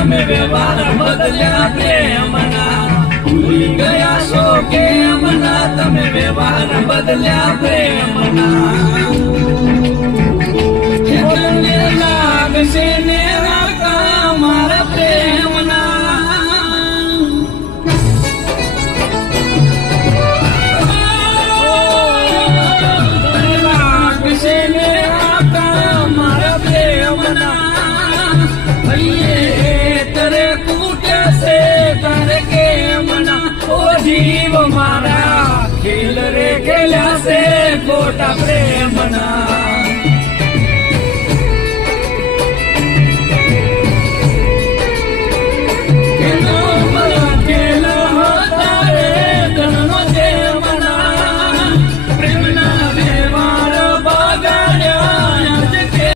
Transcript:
તમે વ્યવહાર બદલ્યા પ્રેમના ભૂલી ગયા છો કેમના તમે વ્યવહાર બદલ્યા પ્રેમના તમને લાગશે ને રાકા મારા પ્રેમના લાગશે ને રાકા મારા પ્રેમના ભઈએ તરે કૂટે છે તારે કેમના ઓ જીવ મારા ખેલ રે ખેલ્યા છે ખોટા પ્રેમના